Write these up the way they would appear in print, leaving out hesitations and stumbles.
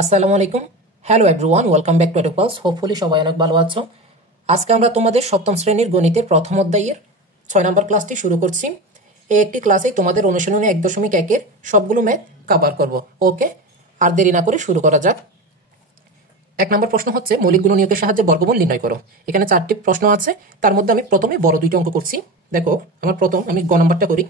আসসালামু আলাইকুম। Hello everyone, welcome back to EduPals. Hopefully সবাই অনেক ভালো আছো। আজকে আমরা তোমাদের সপ্তম শ্রেণীর গণিতের প্রথম অধ্যায়ের 6 নম্বর ক্লাসটি শুরু করছি। এই একটি ক্লাসে তোমাদের অনুশীলনী 1.1-এর সবগুলো ম্যাথ কভার করব। ওকে, আর দেরি না করে শুরু করা যাক। 1 নম্বর প্রশ্ন হচ্ছে মৌলিক গুণনীয়কের সাহায্যে বর্গমূল নির্ণয় করো। এখানে 4টি প্রশ্ন আছে, তার মধ্যে আমি প্রথমে বড় দুইটি অঙ্ক করছি। দেখো, আমি গ নাম্বারটা করি।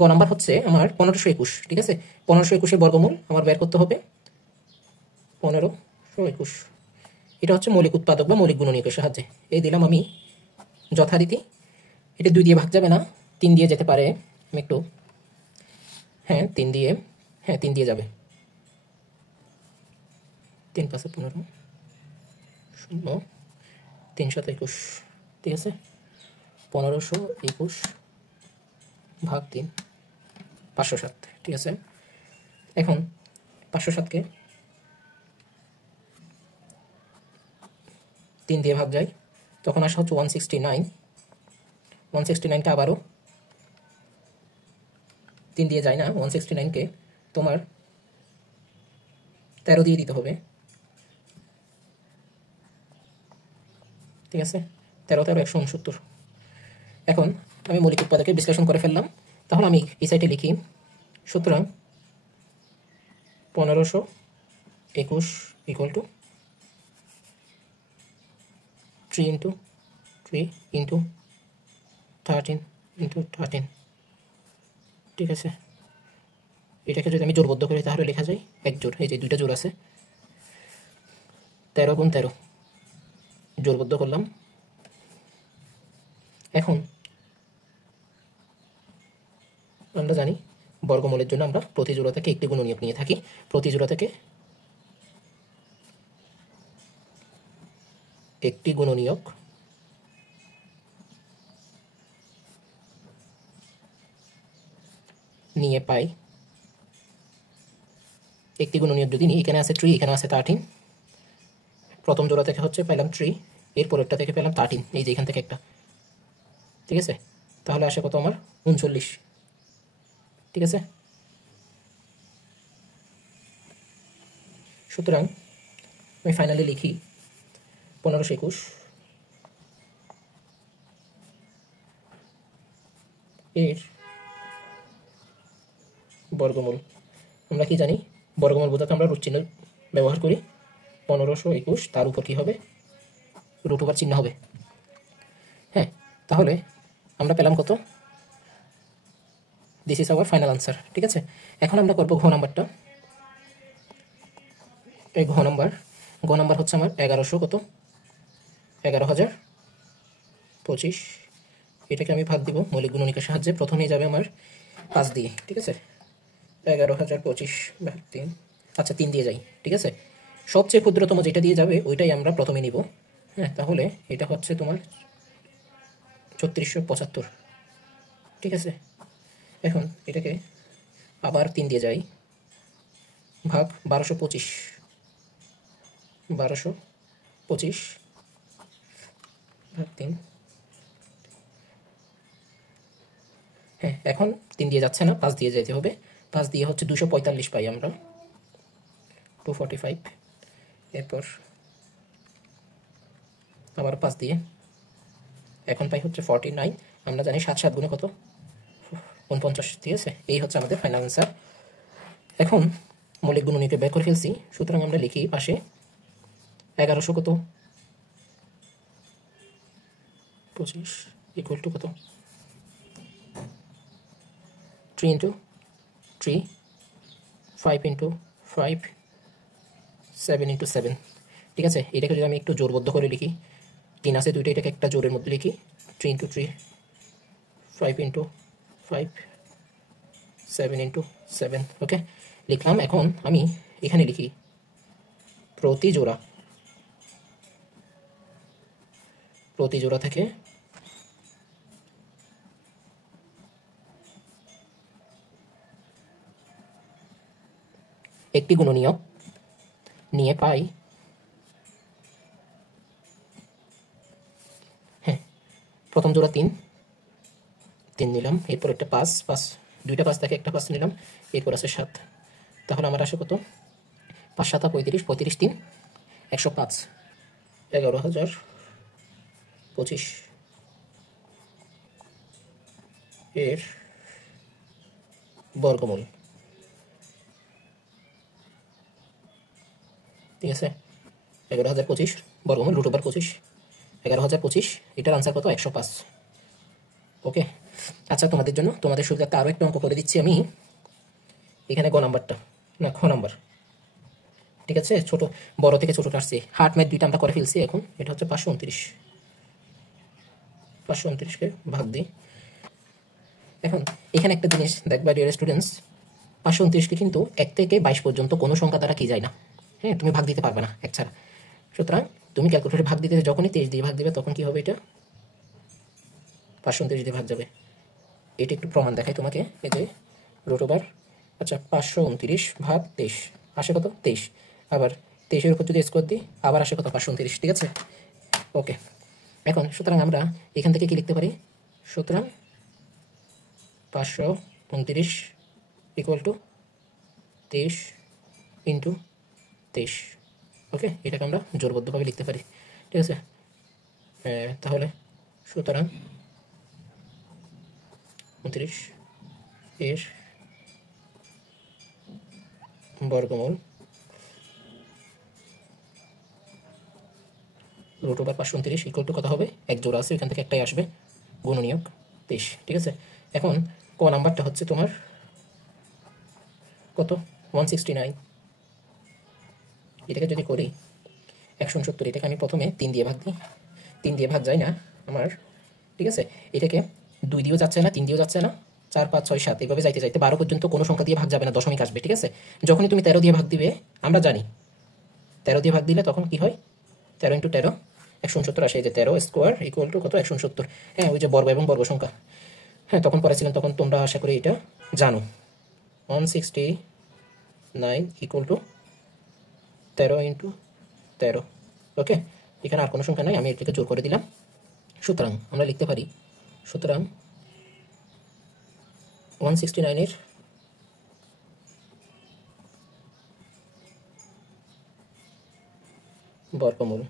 গ নাম্বার হচ্ছে আমার 1521, ঠিক আছে। 1521-এর বর্গমূল আমার বের করতে হবে। 1521, এটা হচ্ছে মৌলিক উৎপাদক বা মৌলিক গুণনীয়কের সাহায্যে। এই দিলাম আমি যথারীতি। এটা 2 দিয়ে ভাগ যাবে না, 3 দিয়ে যেতে পারে। আমি একটু 3 দিয়ে যাবে। 3 5 15 0 3 7 21, ঠিক আছে। 1521 ভাগ 3 507, ঠিক আছে। এখন 507-কে 3 দিয়ে ভাগ যায়, তখন আসা হচ্ছে 169। 169-কে আবারও 3 দিয়ে যায় না, 169-কে তোমার 13 দিয়ে দিতে হবে, ঠিক আছে। 13 13 169। এখন আমি মৌলিক উৎপাদকে বিশ্লেষণ করে ফেললাম। তাহলে আমি এই সাইডে লিখি, সুতরাং 1521 ইকুয়াল টু 3 × 3 × 13 × 13, ঠিক আছে। এটাকে যদি আমি জোড়বদ্ধ করি তাহলে লেখা যায় এক জোড়। এই যে 2টা জোড় আছে, 13 × 13 জোড়বদ্ধ করলাম। এখন আমরা জানি বর্গমূলের জন্য আমরা প্রতি জোড়া থেকে একটি গুণনীয়ক নিয়ে থাকি। প্রতি জোড়া থেকে একটি গুণনীয়ক নিয়ে পাই। একটি গুণনীয়ক যদি নিই, এখানে আছে 3, এখানে আছে 13। প্রথম জোড়া থেকে হচ্ছে পেলাম 3, এরপরেরটা থেকে পেলাম 13, এই যে এখান থেকে একটা, ঠিক আছে। তাহলে আসে কত আমার 39, ঠিক আছে। সুতরাং আমি ফাইনালি লিখি 1521 এর বর্গমূল। আমরা কি জানি, বর্গমূল বোঝাতে আমরা রুট চিহ্ন ব্যবহার করি। 1521 তার উপর কি হবে, রুট ওভার চিহ্ন হবে। হ্যাঁ, তাহলে আমরা পেলাম কত, this is our final answer, ঠিক আছে। এখন আমরা করবো ঘ নাম্বারটা। এই ঘ নাম্বার হচ্ছে আমার 1100 কত, 11,025। এটাকে আমি ভাগ দিব মৌলিক গুণনীয়কের সাহায্যে। প্রথমেই যাবে আমার 5 দিয়ে, ঠিক আছে। 11,025 ভাগ 3, আচ্ছা 3 দিয়ে যাই, ঠিক আছে। সবচেয়ে ক্ষুদ্রতম যেটা দিয়ে যাবে ওইটাই আমরা প্রথমে নিব। হ্যাঁ, তাহলে এটা হচ্ছে তোমার 3675, ঠিক আছে। এখন এটাকে আবার 3 দিয়ে যাই, ভাগ 1225, 1225 ভাগ 3। হ্যাঁ, এখন 3 দিয়ে যাচ্ছে না, 5 দিয়ে যেতে হবে। 5 দিয়ে হচ্ছে 245 পাই আমরা, 245। এরপর আবার 5 দিয়ে এখন পাই হচ্ছে 49। আমরা জানি 7 7 গুণে কত, 49, ঠিক আছে। এই হচ্ছে আমাদের ফাইনাল আনসার। এখন মৌলিক গুণনীয়কে বের করে ফেলছি, সুতরাং আমরা লিখি পাশে 1100 কত 25 ইকুয়াল টু কত, 3 × 3, 5 × 5, 7 × 7, ঠিক আছে। এটাকে যদি আমি একটু জোড়বদ্ধ করে লিখি, 3 আছে 2টা, এটাকে একটা জোড়ের মধ্যে লিখি, 3 × 3, 5 × 5, 7 × 7, ওকে লিখলাম। এখন আমি এখানে লিখি প্রতি জোড়া থেকে একটি গুণনীয়ক নিয়ে পাই। হ্যাঁ, প্রথম জোড়া 3 নিলাম, এরপর একটা 5, 2টা 5 থেকে একটা 5 নিলাম, এরপর আছে 7, তাহলে আমার আসে কত, 5 7 35, 35 3 105, 11,025 এর বর্গমূল। ঠিক আছে, 11,025 বর্গমূল √25, 11,025, এটার আনসার কত, 105। ওকে, আচ্ছা তোমাদের জন্য, তোমাদের সুবিধার্থে আরও একটা অঙ্ক করে দিচ্ছি আমি। এখানে গ নাম্বারটা, না খ নাম্বার, ঠিক আছে, ছোট বড় থেকে ছোটটা আসছে, হার্ট ম্যাথ দুইটা আমরা করে ফেলছি। এখন এটা হচ্ছে 529, 529কে ভাগ দিই। এখন এখানে একটা জিনিস দেখবা ডিয়ার স্টুডেন্টস, 529কে কিন্তু 1 থেকে 22 পর্যন্ত কোনো সংখ্যা দ্বারা কি যায় না, হ্যাঁ, তুমি ভাগ দিতে পারবে না এক ছাড়া। সুতরাং তুমি ক্যালকুলেটরে ভাগ দিতে যখনই 23 দিয়ে ভাগ দিবে তখন কি হবে, এটা 529 দিয়ে ভাগ যাবে। এটা একটু প্রমাণ দেখাই তোমাকে, এই যে √, আচ্ছা 529 ভাগ 23 আসে কত, 23। আবার 23-এর উপর যদি স্কোয়ার দিই আবার আসে কত, 529। ঠিক আছে, ওকে। এখন সুতরাং আমরা এখান থেকে কি লিখতে পারি, সুতরাং 529 ইকুয়াল টু 23 ইন্টু 23। ওকে, এটাকে আমরা জোরবদ্ধভাবে লিখতে পারি। ঠিক আছে, তাহলে সুতরাং 29 এর বর্গমূল √529 ইকুয়াল টু কত হবে, এক জোড়া আছে এখান থেকে একটাই আসবে, গুণনীয়ক 23। ঠিক আছে, এখন ক নাম্বারটা হচ্ছে তোমার কত, 169। এটাকে যদি করি 170, এটাকে আমি প্রথমে 3 দিয়ে ভাগ দিই, 3 দিয়ে ভাগ যায় না আমার। ঠিক আছে, এটাকে 2 দিয়েও যাচ্ছে না, 3 দিয়েও যাচ্ছে না, 4 5 6 7 এইভাবে যাইতে যাইতে 12 পর্যন্ত কোনো সংখ্যা দিয়ে ভাগ যাবে না, দশমিক আসবে। ঠিক আছে, যখনই তুমি 13 দিয়ে ভাগ দিবে, আমরা জানি 13 দিয়ে ভাগ দিলে তখন কি হয়, 13 × 13 169 আসে। এই যে 13 স্কোয়ার ইকুয়াল টু কত, 170। হ্যাঁ, ওই যে বর্গ এবং বর্গ সংখ্যা, হ্যাঁ তখন পড়েছিলেন, তখন তোমরা আশা করি এটা জানো। 169 ইকুয়াল টু 13 × 13। ওকে, এখানে আর কোনো সংখ্যা নাই, আমি এটাকে জোর করে দিলাম। সুতরাং আমরা লিখতে পারি, সুতরাং 169-এর বর্গমূল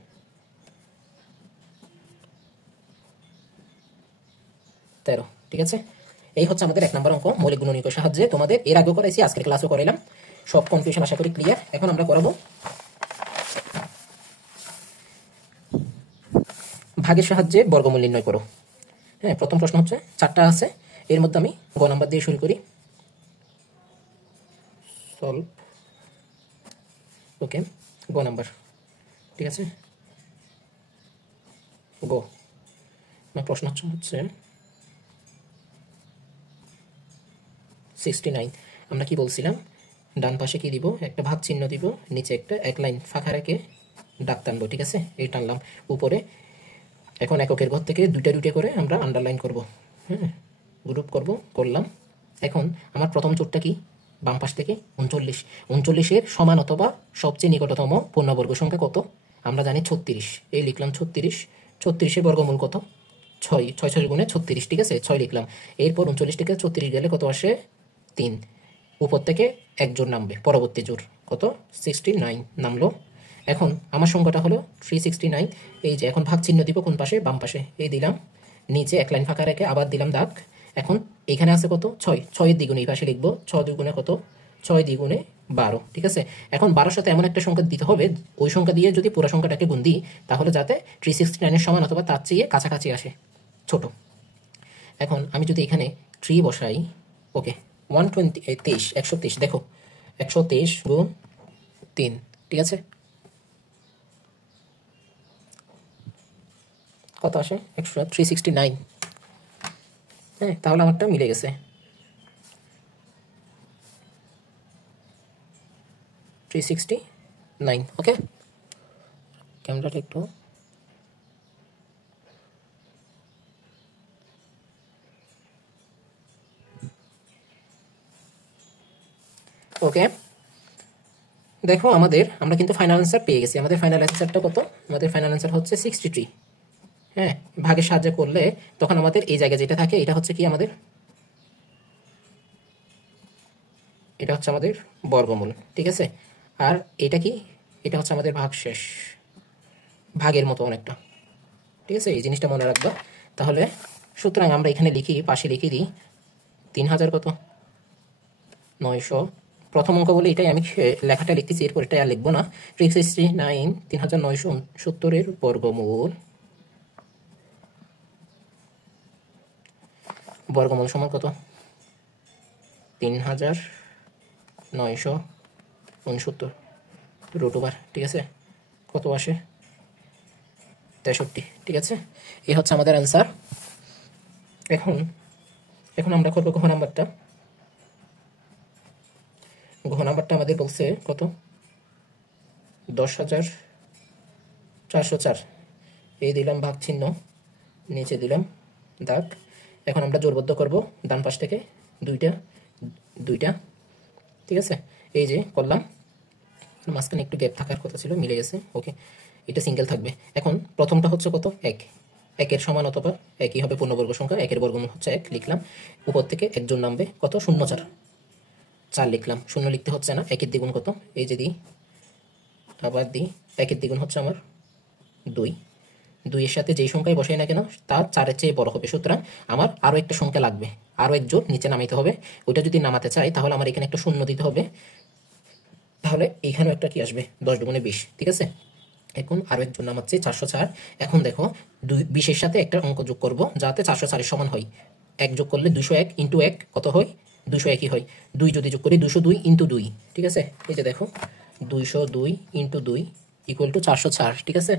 13। ঠিক আছে, এই হচ্ছে আমাদের 1 নম্বর অঙ্ক মৌলিক গুণনীয়কের সাহায্যে। তোমাদের এর আগেও করাইছি, আজকের ক্লাসও করাইলাম, সব কনফিউশন আশা করি ক্লিয়ার। এখন আমরা করাবো ভাগের সাহায্যে বর্গমূল নির্ণয় করো। হ্যাঁ, প্রথম প্রশ্ন হচ্ছে 4টা আছে, এর মধ্যে আমি গ নাম্বার দিয়ে শুরু করি। সলভ, ওকে, গ নাম্বার। ঠিক আছে, গ প্রশ্ন হচ্ছে 69। আমরা কি বলছিলাম, ডান পাশে কি দিব, একটা ভাগ চিহ্ন দিব, নিচে একটা এক লাইন ফাঁকা রেখে দাগ টানবো। ঠিক আছে, এই টানলাম উপরে। এখন এককের ঘর থেকে দুইটা করে আমরা আন্ডারলাইন করব, হ্যাঁ গ্রুপ করলাম। এখন আমার প্রথম জোটটা কি, বাম পাশ থেকে 39, 39-এর সমান অথবা সবচেয়ে নিকটতম পূর্ণবর্গ সংখ্যা কত, আমরা জানি 36, এই লিখলাম 36। 36-এর বর্গমূল কত, 6, 6 6 গুণে 36। ঠিক আছে, 6 লিখলাম। এরপর 39 থেকে 36 গেলে কত আসে, 3। উপর থেকে এক জোড় নামবে, পরবর্তী জোড় কত, 69 নামলো। এখন আমার সংখ্যাটা হলো 369। এই যে এখন ভাগ চিহ্ন দিব কোন পাশে, বাম পাশে, এই দিলাম, নিচে এক লাইন ফাঁকা রেখে আবার দিলাম দাগ। এখন এখানে আছে কত, 6, 6-এর দ্বিগুণে এই পাশে লিখবো, 6 দ্বিগুণে কত, 6 দ্বিগুণে 12। ঠিক আছে, এখন 12-এর সাথে এমন একটা সংখ্যা দিতে হবে, ওই সংখ্যা দিয়ে যদি পুরো সংখ্যাটাকে গুণ দিই তাহলে যাতে 369-এর সমান অথবা তার চেয়ে কাছাকাছি আসে, ছোট। এখন আমি যদি এখানে 3 বসাই, ওকে, 123, 123, দেখো 123 গুণ 3। ঠিক আছে, কত আসে, 369। হ্যাঁ, তাহলে আমারটা মিলে গেছে, 369। ওকে, ক্যামেরাটা একটু, ওকে, দেখো আমরা কিন্তু ফাইনাল অ্যান্সার পেয়ে গেছি। আমাদের ফাইনাল অ্যান্সারটা কত, আমাদের ফাইনাল অ্যান্সার হচ্ছে 63। হ্যাঁ, ভাগের সাহায্যে করলে তখন আমাদের এই জায়গায় যেটা থাকে এটা হচ্ছে কি, আমাদের এটা হচ্ছে আমাদের বর্গমূল, ঠিক আছে। আর এটা কি, এটা হচ্ছে আমাদের ভাগশেষ, ভাগের মতো অনেকটা, ঠিক আছে। এই জিনিসটা মনে রাখবা। তাহলে সুতরাং আমরা এখানে লিখি, পাশে লিখে দিই 3000 কত 900, প্রথম অঙ্ক বলে এটাই আমি লেখাটা লিখতেছি, এরপর এটা আর লিখবো না। 669 3970 বর্গমূল, বর্গমূল সমান কত 3969 রুট ওভার, ঠিক আছে, কত আসে 63, ঠিক আছে। এই হচ্ছে আমাদের অ্যান্সার। এখন আমরা করবো ঘ নাম্বারটা। ঘ নাম্বারটা আমাদের বলছে কত 10,404, এই দিলাম ভাগ চিহ্ন, নিচে দিলাম দাগ। এখন আমরা জোরবদ্ধ করব ডান পাশ থেকে দুইটা দুইটা, ঠিক আছে। এই যে করলাম, মাঝখানে একটু গ্যাপ থাকার কথা ছিল, মিলে গেছে, ওকে। এটা সিঙ্গেল থাকবে। এখন প্রথমটা হচ্ছে কত 1, একের সমান অথবা একই হবে পূর্ণবর্গ সংখ্যা, একের বর্গমূল হচ্ছে 1 লিখলাম। উপর থেকে একজন নামবে কত 0,4, 4 লিখলাম, শূন্য লিখতে হচ্ছে না। একের দ্বিগুণ কত, এই যে দিই, আবার দিই, একের দ্বিগুণ হচ্ছে আমার 2, 2 এর সাথে যেই সংখ্যায় বসাই না কেন তার 4-এর চেয়ে বড় হবে, সুতরাং আমার আরও একটা সংখ্যা লাগবে, আরও এক জোড় নিচে নামাইতে হবে। ওইটা যদি নামাতে চাই তাহলে আমার এখানে একটা শূন্য দিতে হবে, তাহলে এইখানেও একটা কি আসবে 10 দুগুণে 20, ঠিক আছে। এখন আরও একজন নামাচ্ছে 404। এখন দেখো 20-এর সাথে একটা অঙ্ক যোগ করব যাতে 404-এর সমান হয়। 1 যোগ করলে 201 ইন্টু 1 কত হয় 201ই হয়। 2 যদি যোগ করি 202 ইন্টু 2, ঠিক আছে। এই যে দেখো 202 ইন্টু 2 ইকুয়াল টু 404, ঠিক আছে।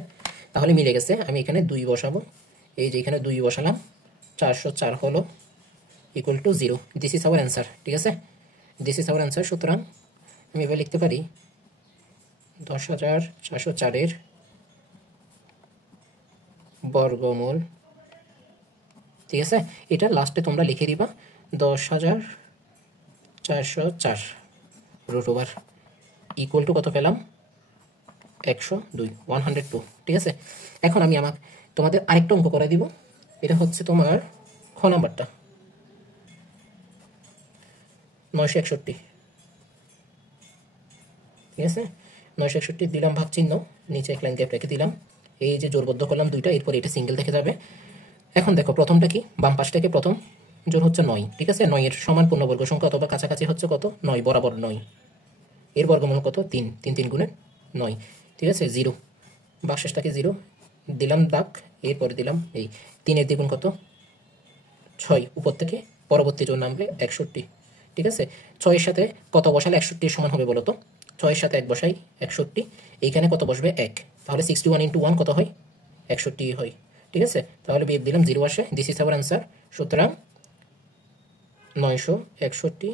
তাহলে মিলে গেছে। আমি এখানে 2 বসাবো, এই যে এখানে 2 বসালাম, 404 হলো equal to 0। This is our answer, ঠিক আছে, দিস ইজ আওয়ার অ্যান্সার। সুতরাং আমি এবার লিখতে পারি 10,404-এর বর্গমূল, ঠিক আছে। এটা লাস্টে তোমরা লিখে দিবা 10,404 রুট ওভার ইকুয়াল টু কত পেলাম 102, 102, ঠিক আছে। এখন আমি তোমাদের আরেকটা অঙ্ক করে দিব। এটা হচ্ছে তোমার খ নাম্বারটা 961, ঠিক আছে। 961 দিলাম ভাগ চিহ্ন, নিচে এক লাইন গ্যাপ রেখে দিলাম, এই যে জোরবদ্ধ করলাম দুইটা, এরপর এটা সিঙ্গেল থেকে যাবে। এখন দেখো প্রথমটা কি, বাম পাশ থেকে প্রথম জোর হচ্ছে 9, ঠিক আছে। 9 এর সমান পূর্ণবর্গ সংখ্যা অথবা কাছাকাছি হচ্ছে কত 9, বরাবর 9, এর বর্গমূল কত 3, 3 3 গুণে 9, ঠিক আছে। 0, বাকশেষটাকে 0 দিলাম দাগ, এরপরে দিলাম এই 3-এর দ্বিগুণ কত 6, উপর থেকে পরবর্তী জোর নামবে 61, ঠিক আছে। 6-এর সাথে কত বসালে 61-এর সমান হবে বলো তো, 6-এর সাথে 1 বসাই 61, এইখানে কত বসবে 1, তাহলে 61 ইন্টু 1 কত হয় 61 হয়, ঠিক আছে। তাহলে বিয়োগ দিলাম 0 আসে, দিস ইজ আওয়ার অ্যান্সার। সুতরাং 961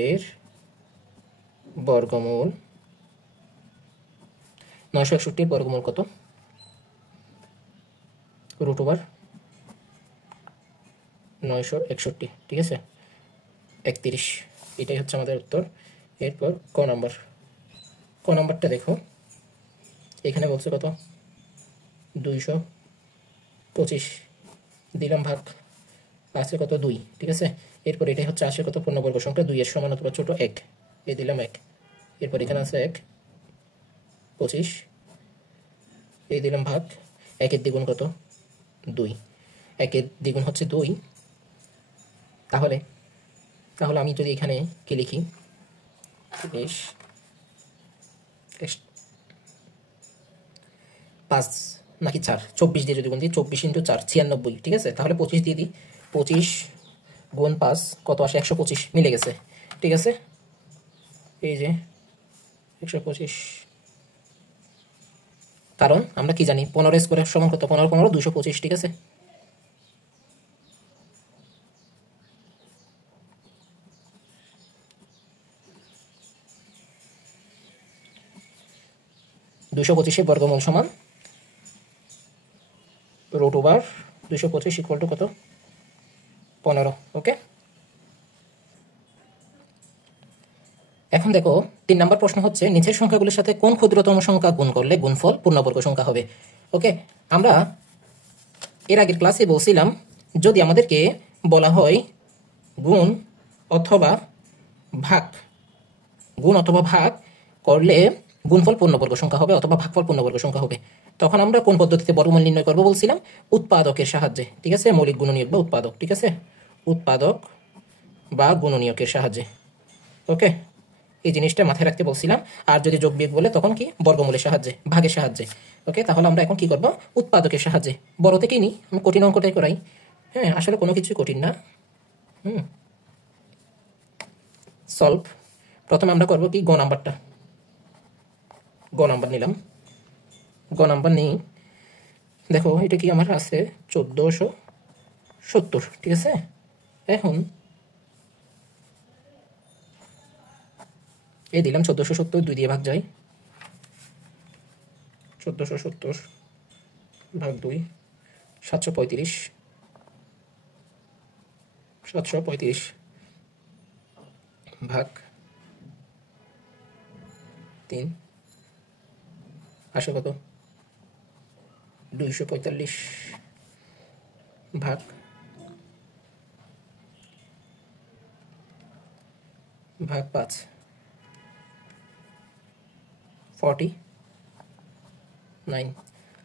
এর বর্গমূল, 961 এর বর্গমূল কত রুট ওভার 961, ঠিক আছে, 31, এটাই হচ্ছে আমাদের উত্তর। এরপর ক নাম্বারটা দেখো, এখানে বলছে কত 225, দিলাম ভাগ, আছে কত 2, ঠিক আছে। এরপর এটাই হচ্ছে আসে কত পূর্ণবর্গ সংখ্যা 2 এর সমান অথবা ছোট 1, এই দিলাম 1, এরপর এখানে আছে 1, 25, এই দিলাম ভাগ, 1-এর দ্বিগুণ কত 2, 1-এর দ্বিগুণ হচ্ছে 2, তাহলে আমি যদি এখানে কি লিখি 5 নাকি 4, 24 দিয়ে যদি গুণ দিই 24 ইন্টু 4 96, ঠিক আছে। তাহলে 25 দিয়ে দিই, 25 গুণ 5 কত আসে 125, মিলে গেছে, ঠিক আছে। এই যে 125, কারণ আমরা কি জানি 15 স্কোয়ার সমান কত 15 15 225, ঠিক আছে। $225 বর্গমূল সমান রুট ওভার 225 ইকুয়াল টু কত 15, ওকে। এখন দেখো 3 নম্বর প্রশ্ন হচ্ছে নিচের সংখ্যাগুলোর সাথে কোন ক্ষুদ্রতম সংখ্যা গুণ করলে গুণফল পূর্ণবর্গ সংখ্যা হবে, ওকে। আমরা এর আগের ক্লাসে বলছিলাম যদি আমাদেরকে বলা হয় গুণ অথবা ভাগ, গুণ অথবা ভাগ করলে গুণফল পূর্ণবর্গ সংখ্যা হবে অথবা ভাগফল পূর্ণবর্গ সংখ্যা হবে। তখন আমরা কোন পদ্ধতিতে বর্গমূল নির্ণয় করবো বলছিলাম? উৎপাদকের সাহায্যে, ঠিক আছে, মৌলিক গুণনীয়ক বা উৎপাদক, ঠিক আছে, উৎপাদক বা গুণনীয়কের সাহায্যে। ওকে, এই জিনিসটা মাথায় রাখতে বলছিলাম। আর যদি যোগ বিয়োগ বলে তখন কি? বর্গমূলের সাহায্যে, ভাগের সাহায্যে। ওকে, তাহলে আমরা এখন কি করব? উৎপাদকের সাহায্যে। বড় থেকেই নিই, আমি কঠিন অঙ্কটাই করাই। হ্যাঁ, আসলে কোনো কিছুই কঠিন না। সলভ। প্রথমে আমরা করব কি? গ নাম্বারটা, গ নাম্বার নিলাম। গ নাম্বার নেই, দেখো এটা কি আমার আছে 1470, ঠিক আছে। এখন এই দিলাম 1470, 2 দিয়ে ভাগ যায়, 1470 ভাগ 2, 735, 735 ভাগ 3 আসে কত? 245 ভাগ 5, 49।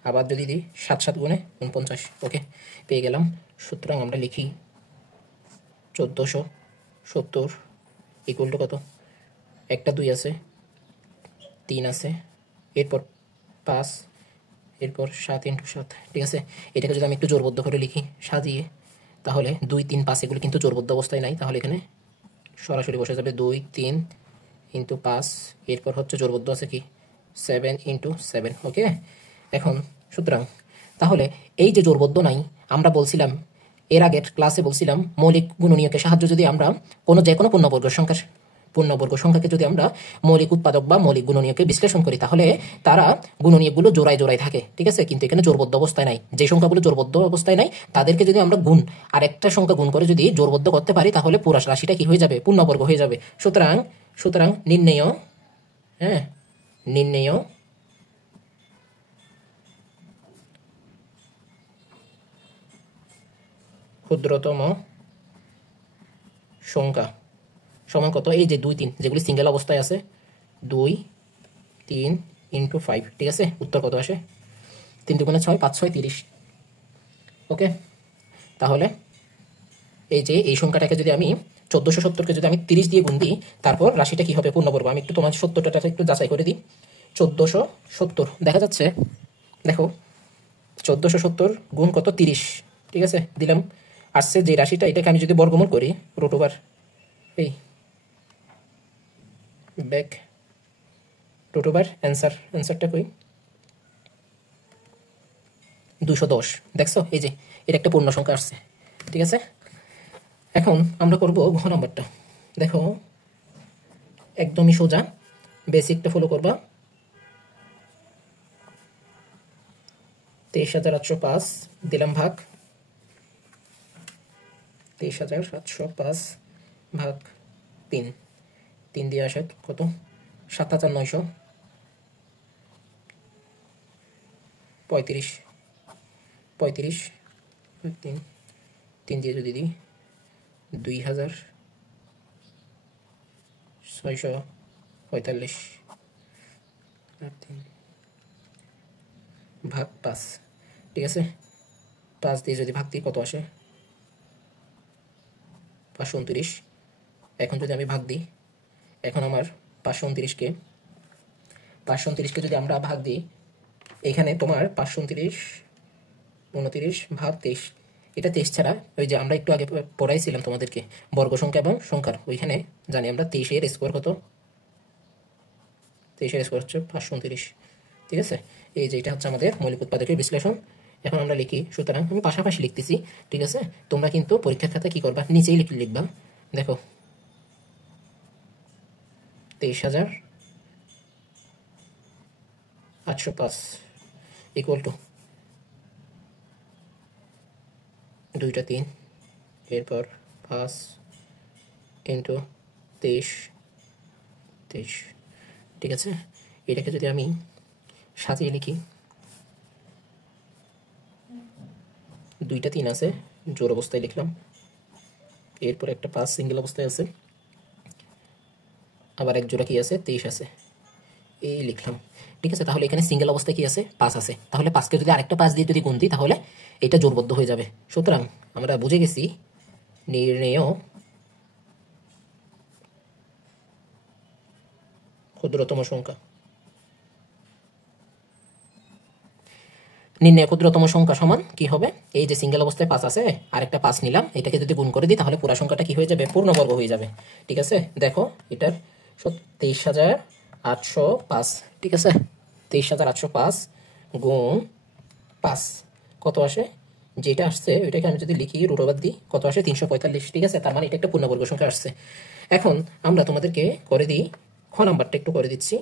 আবার যদি দিই 7 7 গুণে 49। ওকে, পেয়ে গেলাম। সুতরাং আমরা লিখি 1470 ইকুয়াল টু কত? একটা 2 আছে, 3 আছে, এরপর 5, এরপর 7 × 7, ঠিক আছে। এটাকে যদি আমি একটু জোরবদ্ধ করে লিখি সাজিয়ে, তাহলে 2 3 5 এগুলো কিন্তু জোরবদ্ধ অবস্থায় নাই, তাহলে এখানে সরাসরি বসে যাবে 2 3 × 5, এরপর হচ্ছে জোরবদ্ধ আছে কি 7 × 7। ওকে, এখন সুতরাং তাহলে এই যে জোরবদ্ধ নাই, আমরা বলছিলাম এর আগের ক্লাসে বলছিলাম মৌলিক গুণনীয়কের সাহায্যে যদি আমরা যে কোনো পূর্ণবর্গ সংখ্যাকে যদি আমরা মৌলিক উৎপাদক বা মৌলিক গুণনীয়কে বিশ্লেষণ করি, তাহলে তারা গুণনীয়কগুলো জোড়ায় জোড়ায় থাকে, ঠিক আছে। কিন্তু এখানে জোরবদ্ধ অবস্থায় নাই। যে সংখ্যাগুলো জোরবদ্ধ অবস্থায় নাই তাদেরকে যদি আমরা গুণ আর একটা সংখ্যা গুণ করে যদি জোরবদ্ধ করতে পারি, তাহলে পুরো রাশিটা কি হয়ে যাবে? পূর্ণবর্গ হয়ে যাবে। সুতরাং নির্ণেয়, হ্যাঁ, নির্ণেয় ক্ষুদ্রতম সংখ্যা সমান কত? এই যে 2 3 যেগুলি সিঙ্গেল অবস্থায় আছে, 2 3 × 5, ঠিক আছে। উত্তর কত আসে? 3 2 6, 5 6 30। ওকে, তাহলে এই যে এই সংখ্যাটাকে যদি আমি 1470কে যদি আমি 30 দিয়ে গুণ দিই, তারপর রাশিটা কি হবে? পূর্ণবর্গ। আমি একটু তোমার 70টা একটু যাচাই করে দিই। 1470 দেখা যাচ্ছে, দেখো 1470 গুণ কত? 30, ঠিক আছে, দিলাম। আসছে যে রাশিটা, এটাকে আমি যদি বর্গমূল করি, রুট ওভার এই ব্যাক রুট ওভার অ্যান্সারটা কই? 210। দেখছো, এই যে এটা একটা পূর্ণ সংখ্যা আসছে, ঠিক আছে। এখন আমরা করব ঘ নাম্বারটা। দেখো একদমই সোজা, বেসিকটা ফলো করবা। 23805 দিলাম ভাগ 23705 ভাগ 3, 3 দিয়ে আসে কত? 7935, 35 3, 3 দিয়ে যদি দিই 2645 ভাগ 5, ঠিক আছে। 5 দিয়ে যদি ভাগ দিই কত আসে? 529। এখন যদি আমি ভাগ দিই, এখন আমার 529কে যদি আমরা ভাগ দিই, এখানে তোমার 529 29 ভাগ 23, এটা 23 ছাড়া ওই যে আমরা একটু আগে পড়াইছিলাম তোমাদেরকে বর্গ সংখ্যা এবং সংখ্যার, ওইখানে জানি আমরা 23-এর স্কোয়ার কত? 23-এর স্কোয়ার হচ্ছে 529, ঠিক আছে। এই যে এটা হচ্ছে আমাদের মৌলিক উৎপাদকের বিশ্লেষণ। এখন আমরা লিখি, সুতরাং আমি পাশাপাশি লিখতেছি, ঠিক আছে। তোমরা কিন্তু পরীক্ষার খাতায় কি করবা? নিচেই লিখবা। দেখো 23805 ইকুয়াল টু 2টা 3, এরপর 5 × 23, ঠিক আছে। এটাকে যদি আমি সাজিয়ে লিখি, 2টা 3 আছে, জোর অবস্থায় লিখলাম, এরপর একটা 5 সিঙ্গেল অবস্থায় আছে, আবার এক জোড়া কি আছে 23 আছে, এই লিখলাম। ঠিক আছে, তাহলে এখানে সিঙ্গেল অবস্থায় কি আছে 5 আছে, তাহলে 5কে যদি আরেকটা 5 দিয়ে যদি গুণ দিই তাহলে এটা জোড়বদ্ধ হয়ে যাবে। সুতরাং আমরা বুঝে গেছি নির্ণেয় ক্ষুদ্রতম সংখ্যা। নির্ণয় ক্ষুদ্রতম সংখ্যা সমান কি হবে, এই যে সিঙ্গেল অবস্থায় 5 আছে আরেকটা 5 নিলাম, এটাকে যদি গুণ করে দিই তাহলে পুরো সংখ্যাটা কি হয়ে যাবে, পূর্ণবর্গ হয়ে যাবে। ঠিক আছে, দেখো এটার 23,805। ঠিক আছে, 23,805 গুণ 5 কত আসে, যেটা আসছে ওইটাকে আমি যদি লিখি রুট ওভার দিই কত আসে 345। ঠিক আছে, তার মানে এটা একটা পূর্ণবর্গ সংখ্যা আসছে। এখন আমরা তোমাদেরকে করে দিই খ নাম্বারটা একটু করে দিচ্ছি।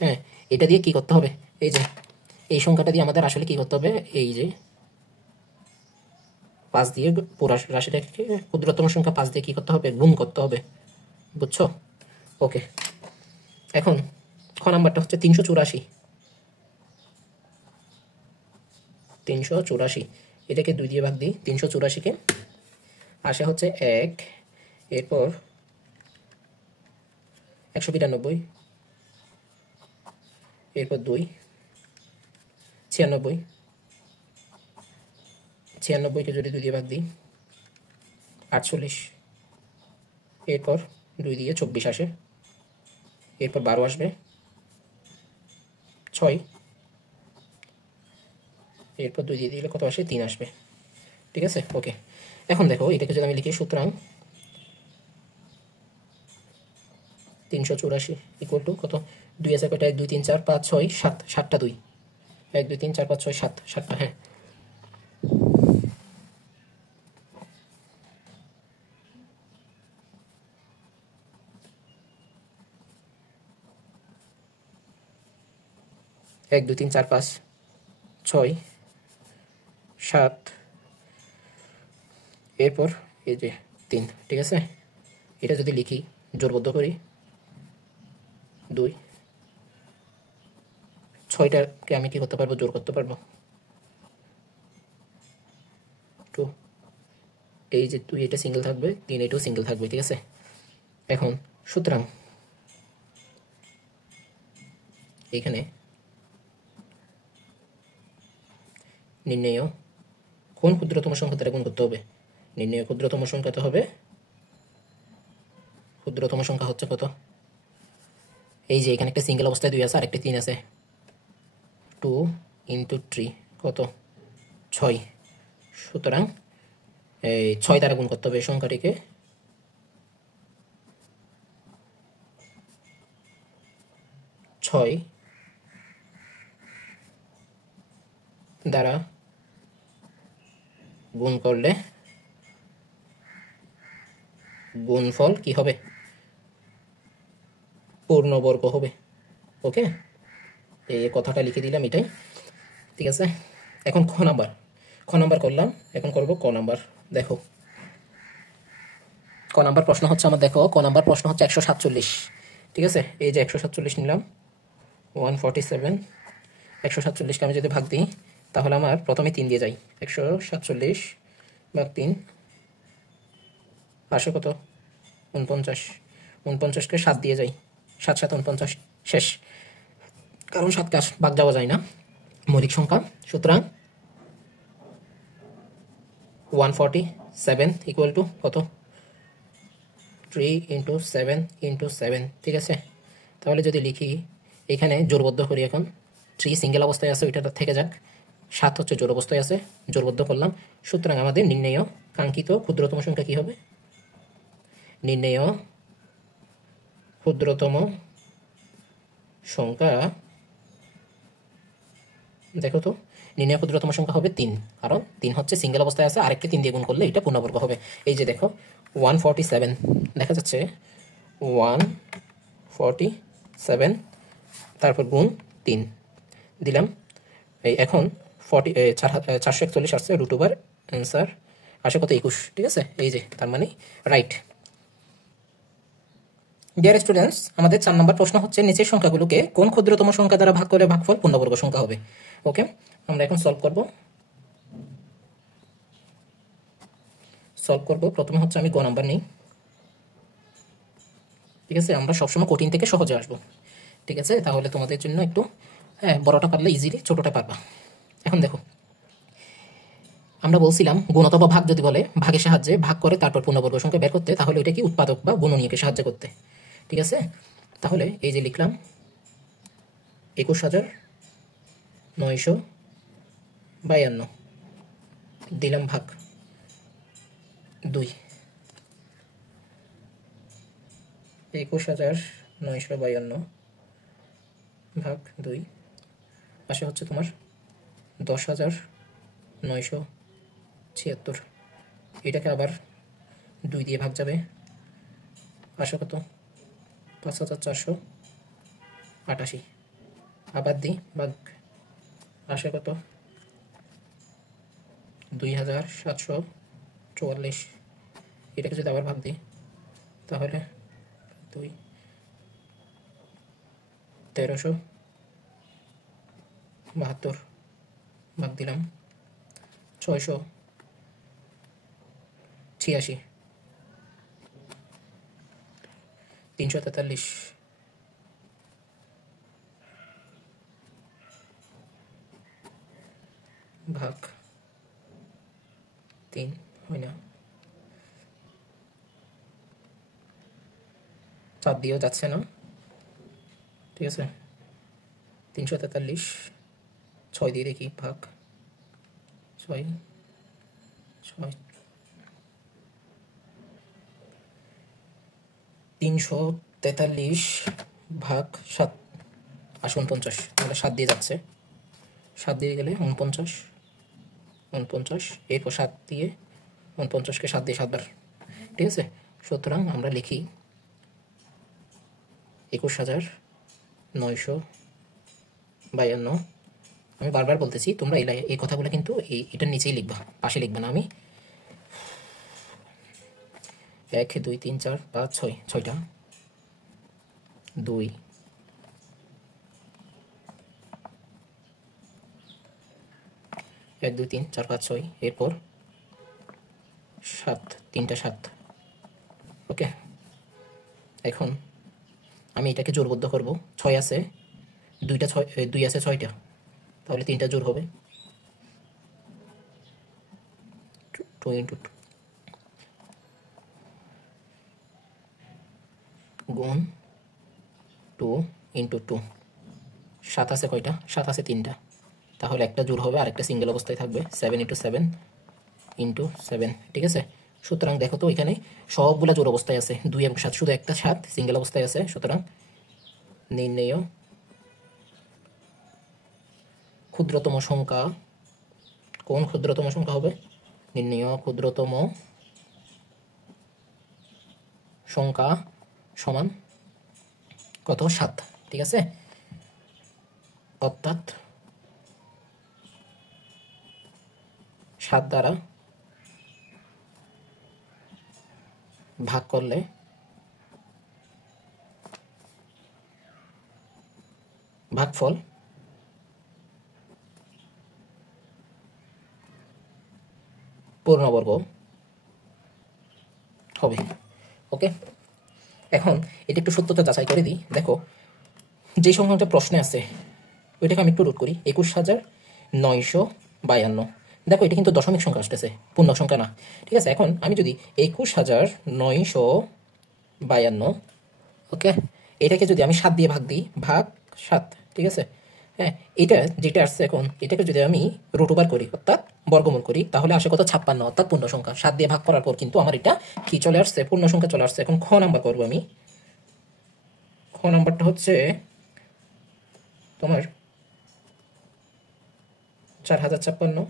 হ্যাঁ, এটা দিয়ে কি করতে হবে, এই যে এই সংখ্যাটা দিয়ে আমাদের আসলে কি করতে হবে, এই যে 5 দিয়ে পুরো রাশিটাকে ক্ষুদ্রতম সংখ্যা 5 দিয়ে কি করতে হবে, গুণ করতে হবে। বুঝছো? ওকে, এখন খ নাম্বারটা হচ্ছে 384। 384 এটাকে 2 দিয়ে ভাগ দিই, 384কে আসে হচ্ছে 1, এরপর 192, এরপর 2, 96, 96কে যদি 2 দিয়ে ভাগ দিই 48, এরপর 2 দিয়ে 24 আসে, এরপর 12 আসবে, 6, এরপর 2 দিয়ে দিলে কত আসে 3 আসবে। ঠিক আছে, ওকে। এখন দেখো এটাকে যদি আমি লিখি, সুতরাং 384 ইকুয়াল টু কত, 2 আছে কয়টা, 1 2 3 4 5 6 7, 7টা 2, 1 2 3 4 5 6 7, 7টা। হ্যাঁ, এক 2 3 4 5 6 7, এরপর এই যে 3। ঠিক আছে, এটা যদি লিখি জোড়বদ্ধ করি 2, 6টাকে আমি কি করতে পারবো, জোর করতে পারবো 2, এই যে 2 এটা সিঙ্গেল থাকবে, 3 এটাও সিঙ্গেল থাকবে। ঠিক আছে, এখন সুতরাং এখানে নির্ণেয় কোন ক্ষুদ্রতম সংখ্যা দ্বারা গুণ করতে হবে, নির্ণেয় ক্ষুদ্রতম সংখ্যা তো হবে, ক্ষুদ্রতম সংখ্যা হচ্ছে কত, এই যে এখানে একটা সিঙ্গেল অবস্থায় 2 আছে আরেকটা 3 আছে, 2 ইন্টু 3 কত 6। সুতরাং এই 6 দ্বারা গুণ করতে হবে এই সংখ্যাটিকে, 6 দ্বারা গুণ করলে গুণফল কি হবে, পূর্ণবর্গ হবে। ওকে, এই কথাটা লিখে দিলাম এটাই। ঠিক আছে, এখন খ নাম্বার করলাম, এখন করব ক নাম্বার। দেখো ক নাম্বার প্রশ্ন হচ্ছে আমার, দেখো ক নাম্বার প্রশ্ন হচ্ছে 147। ঠিক আছে, এই যে 147 নিলাম, 147, 147কে আমি যদি ভাগ দিই তাহলে আমার প্রথমে 3 দিয়ে যাই, 147 ভাগ 3 পাশে কত 49, 49কে 7 দিয়ে যাই, 7 7 49 শেষ, কারণ 7কে ভাগ যাওয়া যায় না, মৌলিক সংখ্যা। সুতরাং 147 ইকুয়াল টু কত, 3 ইন্টু 7 ইন্টু 7। ঠিক আছে, তাহলে যদি লিখি এখানে জোড়বদ্ধ করি, এখন 3 সিঙ্গেল অবস্থায় আছে ওইটা থেকে যাক, 7 হচ্ছে জোড় অবস্থায় আছে, জোড়বদ্ধ করলাম। সুতরাং আমাদের নির্ণেয় কাঙ্ক্ষিত ক্ষুদ্রতম সংখ্যা কি হবে, নির্ণেয় ক্ষুদ্রতম সংখ্যা, দেখো তো নির্ণয় ক্ষুদ্রতম সংখ্যা হবে 3, কারণ 3 হচ্ছে সিঙ্গেল অবস্থায় আছে, আরেকটি 3 দিয়ে গুণ করলে এটা পূর্ণবর্গ হবে। এই যে দেখো 147 দেখা যাচ্ছে, 147 তারপর গুণ 3 দিলাম, এই এখন 441 আসছে, রুট ওভার অ্যান্সার আসে কত 21। ঠিক আছে, এই যে তার মানে রাইট। ডিয়ার স্টুডেন্টস, আমাদের 4 নম্বর প্রশ্ন হচ্ছে নিচের সংখ্যাগুলোকে কোন ক্ষুদ্রতম সংখ্যা দ্বারা ভাগ করে ভাগফল পূর্ণবর্গ সংখ্যা হবে। ওকে, আমরা এখন সলভ করব। প্রথমে হচ্ছে আমি গ নাম্বার নিই, ঠিক আছে, আমরা সবসময় কঠিন থেকে সহজে আসবো। ঠিক আছে, তাহলে তোমাদের জন্য একটু বড়টা পারলে ইজিলি ছোটটা পারবা। এখন দেখো, আমরা বলছিলাম গুণ অথবা ভাগ যদি বলে ভাগের সাহায্যে ভাগ করে তারপর পূর্ণবর্গ সংখ্যা বের করতে, তাহলে ওইটা কি উৎপাদক বা গুণনীয়কে সাহায্য করতে। ঠিক আছে, তাহলে এই যে লিখলাম 21,952 দিলাম ভাগ 2, 21,952 ভাগ 2 পাশে হচ্ছে তোমার 10,976। এটাকে আবার 2 দিয়ে ভাগ যাবে, পাশে কত 5,488। আবার দিই ভাগ, আসে কত 2,744। এটাকে যদি আবার ভাগ দিই তাহলে 2, 1,372 ভাগ দিলাম 686, 343 ভাগ 3 হয় না, 4 দিয়েও যাচ্ছে না। ঠিক আছে, 343 6 দিয়ে দেখি ভাগ 6 6 343 ভাগ 7 আসে 49, তাহলে 7 দিয়ে যাচ্ছে, 7 দিয়ে গেলে 49, এরপর 7 দিয়ে 49কে 7 দিয়ে 7 বার। ঠিক আছে, সুতরাং আমরা লিখি 21,952। আমি বারবার বলতেছি, তোমরা এই কথাগুলো কিন্তু এটার নিচেই লিখবা, পাশে লিখবা না। আমি 1 2 3 4 5 6 6টা 2 1 2 3 4 5 6, এরপর 7, 3টা 7। ওকে, এখন আমি এটাকে জোরবদ্ধ করব। 6 আছে, 2টা 6, 2 আছে 6টা, তাহলে 3টা জোর হবে 2 × 2 গুণ 2 × 2। 7 আছে কয়টা? 7 আছে 3টা, তাহলে একটা জোর হবে আর একটা সিঙ্গেল অবস্থায় থাকবে 7 × 7 × 7। ঠিক আছে, সুতরাং দেখো তো এখানে সবগুলা জোর অবস্থায় আছে, 2 এবং 7, শুধু একটা 7 সিঙ্গেল অবস্থায় আছে। সুতরাং নির্ণেয় ক্ষুদ্রতম সংখ্যা, কোন ক্ষুদ্রতম সংখ্যা হবে? নির্ণেয় ক্ষুদ্রতম সংখ্যা সমান কত? 7। ঠিক আছে, অর্থাৎ 7 দ্বারা ভাগ করলে ভাগফল পূর্ণবর্গ হবে। ওকে, এখন এটা একটু সত্যতা যাচাই করে দিই। দেখো, যে সংখ্যাটা প্রশ্নে আছে ওইটাকে আমি একটু রুট করি, 21,952। দেখো, এটা কিন্তু দশমিক সংখ্যা আসতেছে, পূর্ণ সংখ্যা না। ঠিক আছে, এখন আমি যদি 21,952, ওকে, এটাকে যদি আমি 7 দিয়ে ভাগ দিই, ভাগ 7। ঠিক আছে, হ্যাঁ, এটা যেটা আসছে এখন, এটাকে যদি আমি রুট ওভার করি অর্থাৎ বর্গমূল করি, তাহলে আসে কত? 56, অর্থাৎ পূর্ণ সংখ্যা। 7 দিয়ে ভাগ করার পর কিন্তু আমার এটা কি চলে আসছে? পূর্ণ সংখ্যা চলে আসছে। এখন খ নাম্বার করবো আমি। খ নাম্বারটা হচ্ছে তোমার 4056।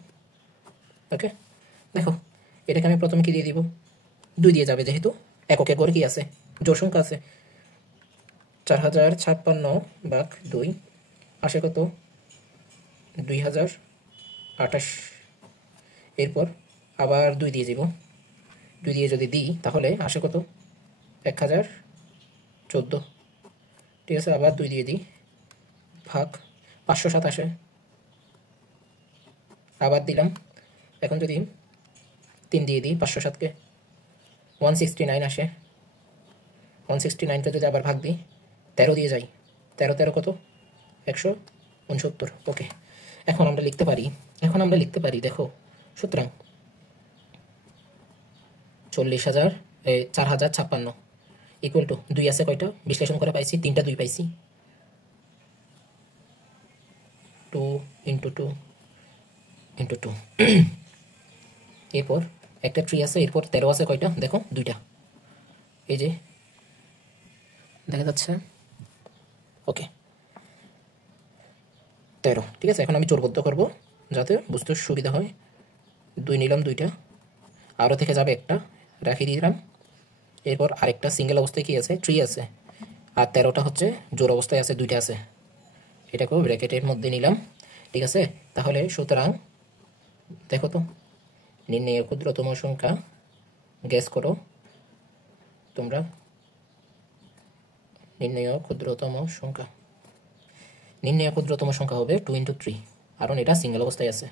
ওকে, দেখো, এটাকে আমি প্রথমে কি দিয়ে দিব? 2 দিয়ে যাবে, যেহেতু এককের ঘরে কি আছে? জোড় সংখ্যা আছে। 4056 ভাগ 2 আসে কত? 2028। এরপর আবার 2 দিয়ে দিব, 2 দিয়ে যদি দিই তাহলে আসে কত? 1014। ঠিক আছে, আবার 2 দিয়ে দিই, ভাগ 507 আসে, আবার দিলাম। এখন যদি 3 দিয়ে দিই 507কে, 169 আসে, 169কে যদি আবার ভাগ দিই 13 দিয়ে যাই, 13 13 কত 169। ওকে, এখন আমরা লিখতে পারি দেখো, সুতরাং 40,056 ইকুয়াল টু 2 আছে কয়টা বিশ্লেষণ করে পাইছি, 3টা 2 পাইছি, 2 ইন্টু 2 ইন্টু 2 এরপর একটা 3 আছে, এরপর 13 আছে কয়টা দেখো 2টা, এই যে দেখা যাচ্ছে। ওকে 13, ঠিক আছে। এখন আমি জোরবদ্ধ করব যাতে বুঝতে সুবিধা হয়। 2 নিলাম, 2টা, আরও থেকে যাবে একটা, রাখি দিলাম। এরপর আরেকটা সিঙ্গেল অবস্থায় কি আছে 3 আছে, আর 13টা হচ্ছে জোর অবস্থায় আছে, 2টা আছে, এটাকেও ব্র্যাকেটের মধ্যে নিলাম, ঠিক আছে। তাহলে সুতরাং দেখো তো, নির্ণয় ক্ষুদ্রতম সংখ্যা, গ্যাস করো তোমরা, নির্ণয় ক্ষুদ্রতম সংখ্যা হবে 2 ইন্টু 3, কারণ এটা সিঙ্গেল অবস্থায় আছে।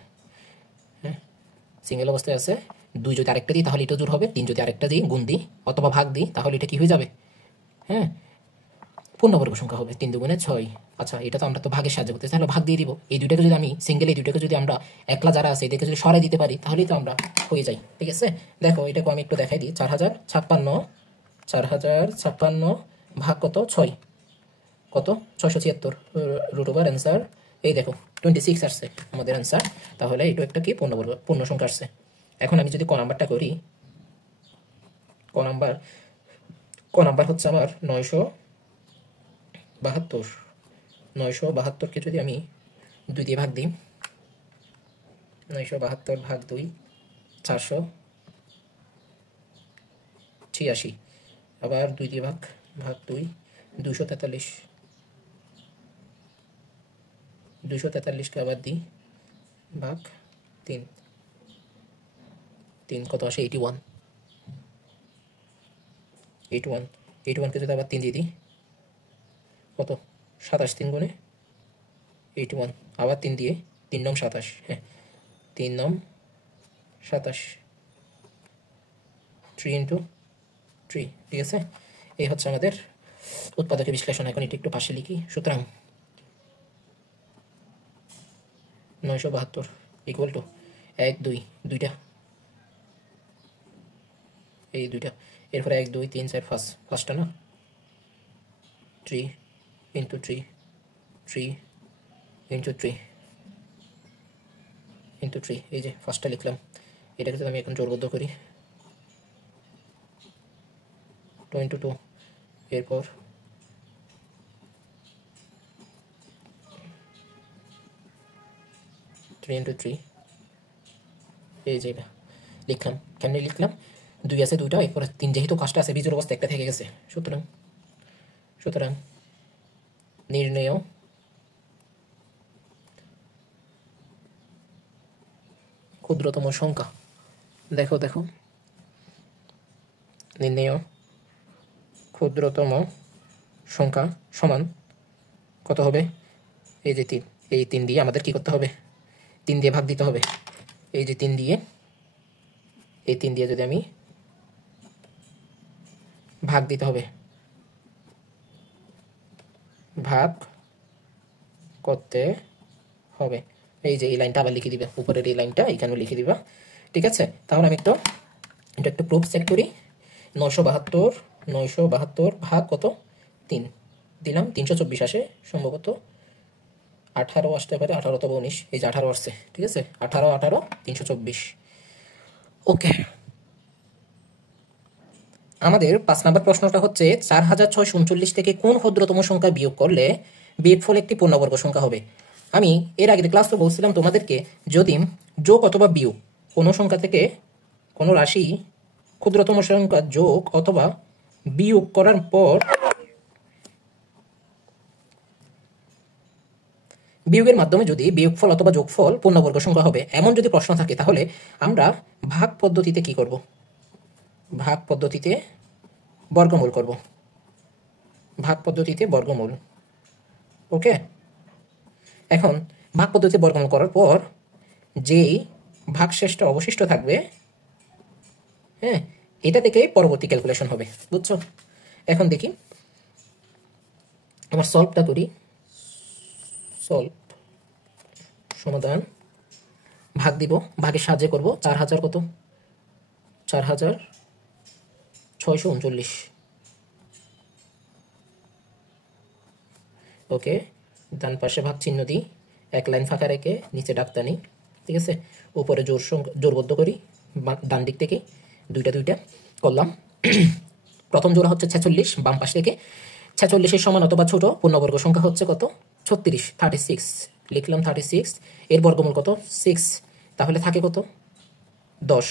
হ্যাঁ, সিঙ্গেল অবস্থায় আছে। 2 যদি আরেকটা দিই তাহলে এটা জোর হবে, 3 যদি আরেকটা দিই গুণ দিই অথবা ভাগ দিই তাহলে এটা কি হয়ে যাবে, হ্যাঁ পূর্ণবর্গ সংখ্যা হবে। 3 দুগুণে 6। আচ্ছা, এটা তো আমরা তো ভাগের সাহায্য করতে, তাহলে ভাগ দিয়ে দিব। এই দুইটাকে যদি আমি সিঙ্গেল, এই দুইটাকে যদি আমরা একলা যারা আছে এদেরকে যদি সরাই দিতে পারি তাহলেই তো আমরা হয়ে যাই, ঠিক আছে। দেখো এটাকে আমি একটু দেখাই দিই। 4056 ভাগ কত 6, কত 676, রুট ওভার অ্যান্সার এই দেখো 26 আসছে আমাদের অ্যান্সার। তাহলে এটা একটা কি পূর্ণ সংখ্যা আসছে। এখন আমি যদি ক নাম্বারটা করি, ক নাম্বার হচ্ছে আমার 972কে যদি আমি 2 দিয়ে ভাগ দিই, 972 ভাগ 2 486, আবার 2 দিয়ে ভাগ 2 243কে আবার দিই ভাগ 3 কত আসে 81কে যদি আবার 3 দিয়ে দিই কত 27, 3 গুণে 81, আবার 3 দিয়ে 3 নং 27, হ্যাঁ 3 নং 27, 3 ইন্টু 3, ঠিক আছে। এই হচ্ছে আমাদের উৎপাদকের বিশ্লেষণ। এখন এটা একটু পাশে লিখি। সুতরাং 972 ইকুয়াল টু 1 2 দুইটা, এই দুইটা, এরপরে 1 2 3 4 ফার্স্টটা না 3 ইন্টু 3 ইন্টু 3 ইন্টু 3, এই যে ফার্স্টটা লিখলাম। এটাকে যদি আমি এখন জোরবদ্ধ করি 2 ইন্টু 2, এরপর 3 ইন্টু 3, এই যে এটা লিখলাম। কেমনি লিখলাম, 2 আছে 2টা, এরপর 3 যেহেতু কাজটা আছে বীজের অবস্থা একটা থেকে গেছে। সুতরাং নির্ণয় ক্ষুদ্রতম সংখ্যা, দেখো নির্ণয় ক্ষুদ্রতম সংখ্যা সমান কত হবে, এই যে 3, এই 3 দিয়ে আমাদের কি করতে হবে, 3 দিয়ে ভাগ দিতে হবে। এই যে 3 দিয়ে, এই 3 দিয়ে যদি আমি ভাগ দিতে হবে, ভাগ করতে হবে। এই যে এই লাইনটা আবার লিখে দিবে, উপরের এই লাইনটা এখানেও লিখে দিবা, ঠিক আছে। তাহলে আমি এটা একটু প্রুফ চেক করি। 972 ভাগ কত 3 দিলাম, 324 আসে সম্ভবত, 18 আসতে পারে, 18 তো 19, এই যে 18 আসছে, ঠিক আছে। 18 324। ওকে, আমাদের 5 নম্বর প্রশ্নটা হচ্ছে 4639 থেকে কোন ক্ষুদ্রতম সংখ্যা বিয়োগ করলে বিয়োগফল একটি পূর্ণবর্গ সংখ্যা হবে। আমি এর আগের ক্লাসে বলছিলাম তোমাদেরকে, যদি যোগ অথবা বিয়োগ কোনো সংখ্যা থেকে কোনো রাশি ক্ষুদ্রতম সংখ্যা যোগ অথবা বিয়োগ করার পর বিয়োগের মাধ্যমে যদি বিয়োগফল অথবা যোগফল পূর্ণবর্গ সংখ্যা হবে এমন যদি প্রশ্ন থাকে, তাহলে আমরা ভাগ পদ্ধতিতে কি করব, ভাগ পদ্ধতিতে বর্গমূল করব, ভাগ পদ্ধতিতে বর্গমূল। ওকে, এখন ভাগ পদ্ধতিতে বর্গমূল করার পর যেই ভাগশেষটা অবশিষ্ট থাকবে, হ্যাঁ এটা থেকে পরবর্তী ক্যালকুলেশন হবে, বুঝছো। এখন দেখি আমার সলভটা করি। সলভ সমাধান, ভাগ দিব, ভাগের সাহায্যে করব। 4000 কত? 4639। ওকে, ডান পাশে ভাগ চিহ্ন দিই, এক লাইন ফাঁকা রেখে নিচে ডাকতা নিই, ঠিক আছে। উপরে জোরবদ্ধ করি ডান দিক থেকে, দুইটা করলাম। প্রথম জোড়া হচ্ছে 46, বাম পাশ থেকে 46 সমান অথবা ছোট পূর্ণবর্গ সংখ্যা হচ্ছে কত? 36, 36 লিখলাম। 36 এর বর্গমূল কত? 6, তাহলে থাকে কত? 10।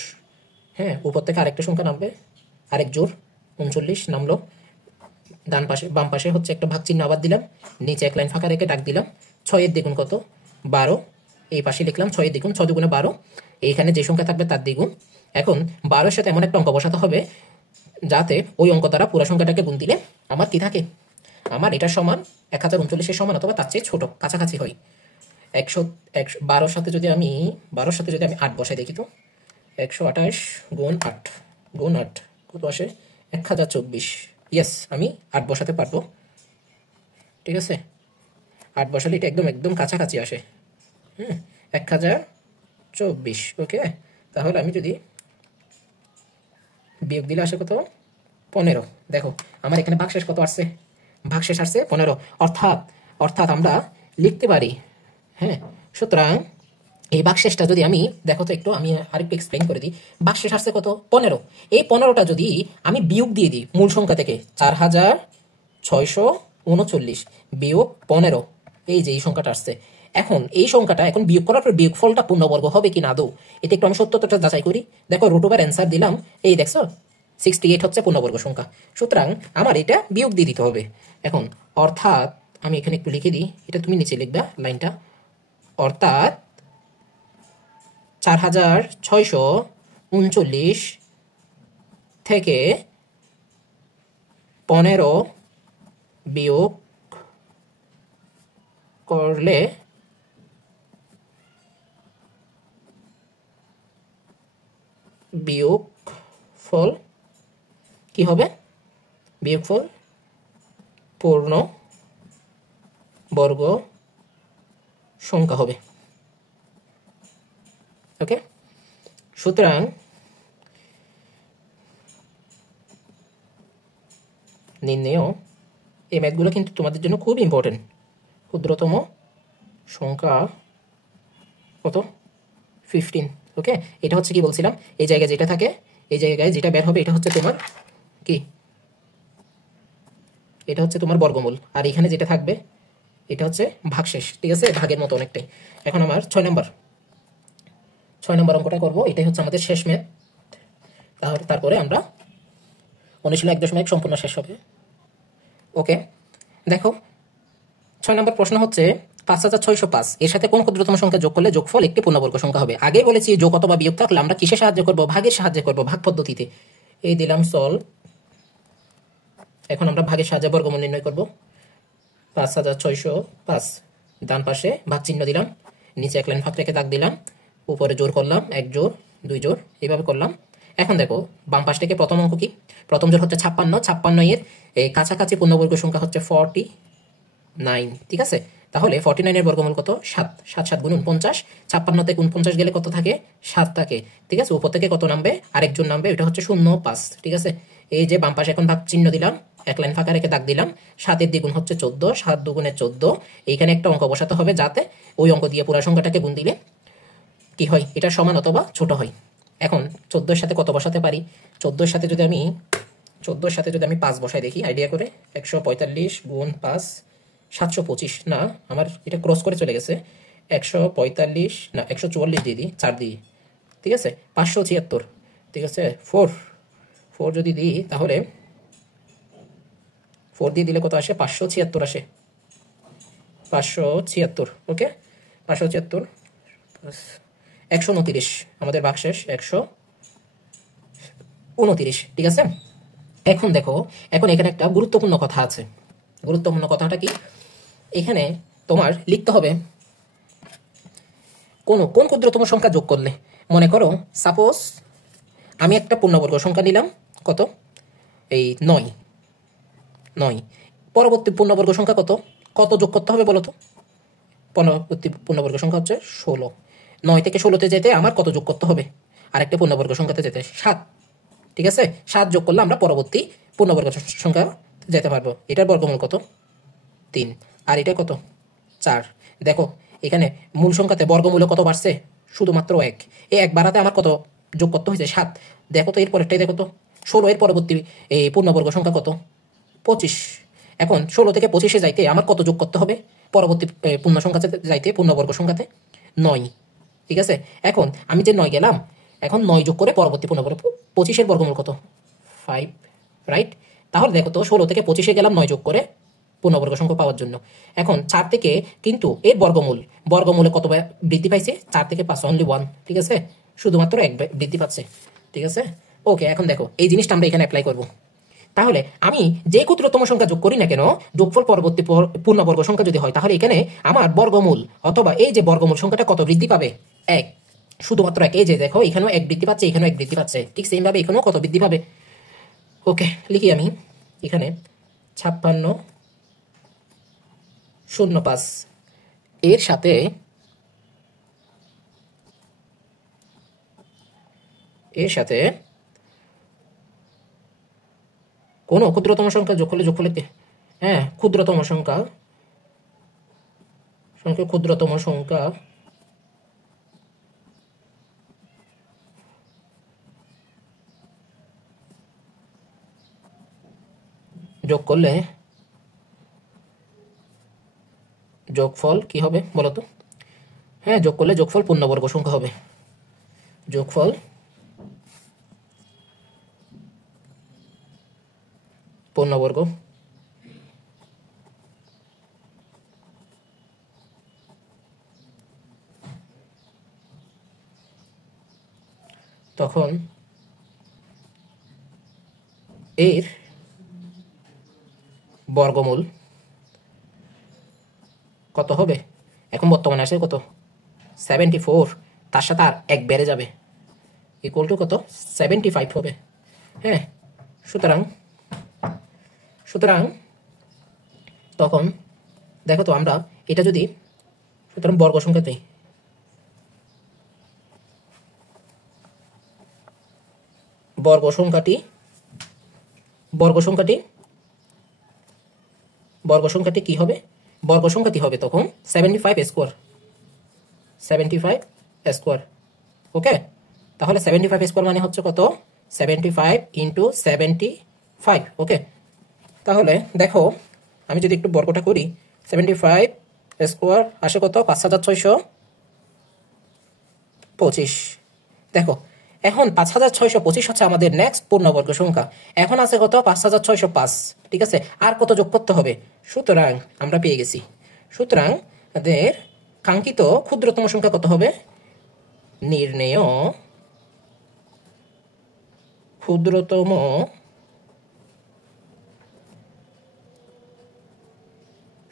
হ্যাঁ, উপর থেকে আরেকটা সংখ্যা নামবে, আরেক জোর 39 নামলো। ডান পাশে বাম পাশে হচ্ছে একটা ভাগ চিহ্ন আবার দিলাম, নিচে এক লাইন ফাঁকা রেখে ডাক দিলাম। 6 এর দ্বিগুণ কত? 12, এই পাশে লিখলাম 6 এর দ্বিগুণ, 6 দুগুণে 12, এইখানে যে সংখ্যা থাকবে তার দ্বিগুণ। এখন 12 এর সাথে এমন একটা অঙ্ক বসাতে হবে যাতে ওই অঙ্ক দ্বারা পুরো সংখ্যাটাকে গুণ দিলে আমার কি থাকে? আমার এটা সমান 1039 এর সমান অথবা তার চেয়ে ছোট, কাছাকাছি হয়। 12 সাথে যদি আমি 8 বসাই দেখি তো, 128 গুণ 8 কত আসে? 1024। ইয়েস, আমি 8 বসাতে পারবো, ঠিক আছে। 8 বসালে এটা একদম কাছাকাছি আসে। 1024। ওকে, তাহলে আমি যদি বিয়োগ দিলে আসে কত? 15। দেখো আমার এখানে ভাগশেষ কত আসছে? ভাগশেষ আসছে 15। অর্থাৎ আমরা লিখতে পারি, হ্যাঁ। সুতরাং এই ভাগশেষটা যদি আমি, দেখো তো একটু, আমি আরেকটু এক্সপ্লেইন করে দিই। ভাগশেষ আসছে কত? 15। এই 15টা যদি আমি বিয়োগ দিয়ে দিই মূল সংখ্যা থেকে, 4639 বিয়োগ 15, এই যে এই সংখ্যাটা আসছে। এখন এই সংখ্যাটা এখন বিয়োগ করার পর বিয়োগফলটা পূর্ণবর্গ হবে কি না আদৌ, এটা একটু আমি সত্যতাটা যাচাই করি। দেখো রুট ওভার অ্যান্সার দিলাম, এই দেখছো 68 হচ্ছে পূর্ণবর্গ সংখ্যা। সুতরাং আমার এটা বিয়োগ দিয়ে দিতে হবে। এখন অর্থাৎ আমি এখানে একটু লিখে দিই, এটা তুমি নিচে লিখবা লাইনটা। অর্থাৎ 4639 থেকে 15 বিয়োগ করলে বিয়োগফল কি হবে? বিয়োগফল পূর্ণ বর্গ সংখ্যা হবে। ওকে, সুতরাং নির্ণেয় এই ম্যাথগুলো কিন্তু তোমাদের জন্য খুব ইম্পর্টেন্ট। ক্ষুদ্রতম সংখ্যা কত? 15। ওকে, এটা হচ্ছে কি বলছিলাম, এই জায়গায় যেটা থাকে, এই জায়গায় যেটা বের হবে, এটা হচ্ছে তোমার কি? এটা হচ্ছে তোমার বর্গমূল। আর এখানে যেটা থাকবে এটা হচ্ছে ভাগশেষ, ঠিক আছে, ভাগের মতো অনেকটাই। এখন আমার 6 নম্বর অঙ্কটা করব, এটাই হচ্ছে আমাদের শেষ ম্যাথ। তারপরে আমরা অনুশীলন 1.1 সম্পূর্ণ শেষ হবে। ওকে, দেখো 6 নম্বর প্রশ্ন হচ্ছে 5605 এর সাথে কোন ক্ষুদ্রতম সংখ্যা যোগ করলে যোগফল একটি পূর্ণবর্গ সংখ্যা হবে। আগে বলেছি যোগ অথবা বিয়োগ থাকলে আমরা কিসে সাহায্য করব? ভাগের সাহায্যে করব, ভাগ পদ্ধতিতে। এই দিলাম সলভ। এখন আমরা ভাগের সাহায্যে বর্গমূল নির্ণয় করব। 5605, ডান পাশে ভাগ চিহ্ন দিলাম, নিচে এক লাইন ফাঁক রেখে দাগ দিলাম, উপরে জোর করলাম, 1 জোর 2 জোর, এইভাবে করলাম। এখন দেখো বাম পাশ থেকে প্রথম অঙ্ক কি? প্রথম জোর হচ্ছে 56, 56 এর কাছাকাছি পূর্ণবর্গ সংখ্যা হচ্ছে 49, ঠিক আছে। তাহলে 49 এর বর্গমূল কত? 7। 7 7 গুণ 49, 56 থেকে 49 গেলে কত থাকে? 7 থাকে, ঠিক আছে। উপর থেকে কত নামবে? আরেকজন নামবে, এটা হচ্ছে 05, ঠিক আছে। এই যে বাম পাশে এখন ভাগ চিহ্ন দিলাম, এক লাইন ফাঁকা রেখে দাগ দিলাম। 7 এর দ্বিগুণ হচ্ছে 14, 7 দুগুণে 14। এইখানে একটা অঙ্ক বসাতে হবে যাতে ওই অঙ্ক দিয়ে পুরো সংখ্যাটাকে গুণ দিলে কি হয়? এটা সমান অথবা ছোট হয়। এখন 14 এর সাথে কত বসাতে পারি? 14 এর সাথে যদি আমি 5 বসাই দেখি আইডিয়া করে, 145 গুণ 5 725, না আমার এটা ক্রস করে চলে গেছে, 145 না 144 দিয়ে দিই, 4 দিই, ঠিক আছে। 576, ঠিক আছে। 4 যদি দিই তাহলে 4 দিয়ে দিলে কত আসে? 576 আসে, 576। ওকে, 576 129 আমাদের ভাগশেষ 129, ঠিক আছে। এখন দেখো, এখন এখানে একটা গুরুত্বপূর্ণ কথা আছে। গুরুত্বপূর্ণ কথাটা কি? এখানে তোমার লিখতে হবে কোন ক্ষুদ্রতম সংখ্যা যোগ করলে। মনে করো সাপোজ আমি একটা পূর্ণবর্গ সংখ্যা নিলাম, কত? এই 9, 9। পরবর্তী পূর্ণবর্গ সংখ্যা কত? কত যোগ করতে হবে বলো তো? পরবর্তী পূর্ণবর্গ সংখ্যা হচ্ছে 16। 9 থেকে 16তে যেতে আমার কত যোগ করতে হবে? আরেকটা পূর্ণবর্গ সংখ্যাতে যেতে 7। ঠিক আছে, 7 যোগ করলে আমরা পরবর্তী পূর্ণবর্গ সংখ্যা যেতে পারবো। এটার বর্গমূল কত? 3। আর এটা কত? 4। দেখো এখানে মূল সংখ্যাতে বর্গমূলে কত বাড়ছে? শুধুমাত্র 1। এই 1 বাড়াতে আমার কত যোগ করতে হয়েছে? 7। দেখো তো এর পরেরটাই দেখো তো, 16 এর পরবর্তী এই পূর্ণবর্গ সংখ্যা কত? 25। এখন 16 থেকে 25-এ যাইতে আমার কত যোগ করতে হবে? পরবর্তী পূর্ণ সংখ্যাতে যাইতে, পূর্ণবর্গ সংখ্যাতে 9। ঠিক আছে, এখন আমি যে 9 গেলাম, এখন 9 যোগ করে পরবর্তী পূর্ণবর্গ 25-এর বর্গমূল কত? 5, রাইট? তাহলে দেখো তো 16 থেকে 25-এ গেলাম 9 যোগ করে পূর্ণবর্গ সংখ্যা পাওয়ার জন্য। এখন 4 থেকে কিন্তু এর বর্গমূলে কত বৃদ্ধি পাইছে? 4 থেকে 5 অনলি 1। ঠিক আছে, শুধুমাত্র 1 বৃদ্ধি পাচ্ছে। ঠিক আছে, ওকে। এখন দেখো এই জিনিসটা আমরা এখানে অ্যাপ্লাই করব। তাহলে আমি যে ক্ষুদ্রতম সংখ্যা যোগ করি না কেন, যোগফল পরবর্তী পূর্ণবর্গ সংখ্যা যদি হয়, তাহলে এখানে আমার বর্গমূল অথবা এই যে বর্গমূল সংখ্যাটা কত বৃদ্ধি পাবে? 1। শুধুমাত্র 1। এই যে দেখো এখানেও 1 বৃদ্ধি পাচ্ছে, এখানেও 1 বৃদ্ধি পাচ্ছে। ঠিক সেম ভাবে এখানেও কত বৃদ্ধি পাবে? ওকে, লিখি আমি এখানে 5605 এর সাথে কোনো ক্ষুদ্রতম সংখ্যা যোগ করলে হ্যাঁ, ক্ষুদ্রতম সংখ্যা যোগ করলে যোগফল কি হবে বলো তো? হ্যাঁ, যোগ করলে যোগফল পূর্ণবর্গ সংখ্যা হবে। যোগফল পূর্ণবর্গ। তখন এর বর্গমূল কত হবে? এখন বর্তমানে আসে কত? 74। তার সাথে আর 1 বেড়ে যাবে, ইকুয়াল টু কত? 75 হবে। হ্যাঁ, সুতরাং তখন দেখো তো আমরা এটা যদি, সুতরাং বর্গ সংখ্যাটি কি হবে? বর্গ সংখ্যাটি হবে তখন 75 স্কোয়ার। ওকে, তাহলে 75 স্কোয়ার মানে হচ্ছে কত? 75 ইন্টু 75। ওকে, তাহলে দেখো আমি যদি একটু বর্গটা করি, 75 স্কোয়ার আসে কত? 5625। দেখো এখন 5625 হচ্ছে আমাদের নেক্সট পূর্ণবর্গ সংখ্যা। এখন আছে কত? 5605। ঠিক আছে, আর কত যোগ করতে হবে? সুতরাং আমরা পেয়ে গেছি। সুতরাং আমাদের কাঙ্ক্ষিত ক্ষুদ্রতম সংখ্যা কত হবে? নির্ণেয় ক্ষুদ্রতম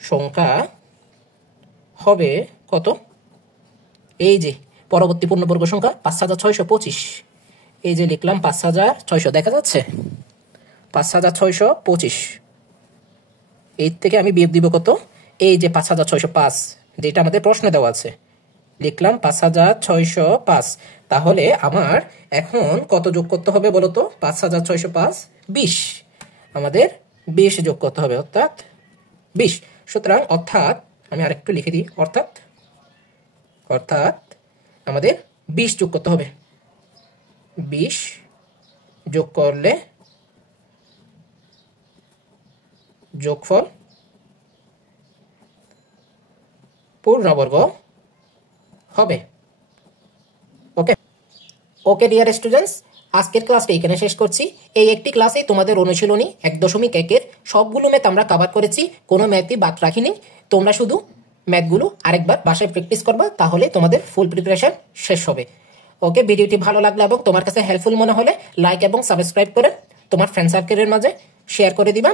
সংখ্যা হবে কত? এই যে পরবর্তী পূর্ণবর্গ সংখ্যা 5625। এই যে লিখলাম 5600, দেখা যাচ্ছে 5625। এর থেকে আমি বিয়োগ দিব কত? এই যে 5605, যেটা আমাদের প্রশ্নে দেওয়া আছে, লিখলাম 5605। তাহলে আমার এখন কত যোগ করতে হবে বলতো? 5605 20। আমাদের 20 যোগ করতে হবে, অর্থাৎ 20। সুতরাং অর্থাৎ আমি আরেকটু লিখে দিই, অর্থাৎ আমাদের 20 যোগ করতে হবে। 20 যোগ করলে যোগফল পূর্ণবর্গ হবে। ওকে ডিয়ার স্টুডেন্টস, আজকের ক্লাসটা এখানে শেষ করছি। এই একটি ক্লাসেই তোমাদের অনুশীলনী 1.1-এর সবগুলো ম্যাথ আমরা কভার করেছি, কোনো ম্যাথই বাদ রাখিনি। তোমরা শুধু ম্যাথগুলো আরেকবার বাসায় প্র্যাকটিস করবা, তাহলে তোমাদের ফুল প্রিপারেশন শেষ হবে। ওকে, ভিডিওটি ভালো লাগলে এবং তোমার কাছে হেল্পফুল মনে হলে লাইক এবং সাবস্ক্রাইব করে তোমার ফ্রেন্ড সার্কেলের মাঝে শেয়ার করে দিবা।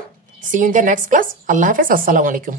See you in the next class. আল্লাহ হাফেজ, আসসালামু আলাইকুম।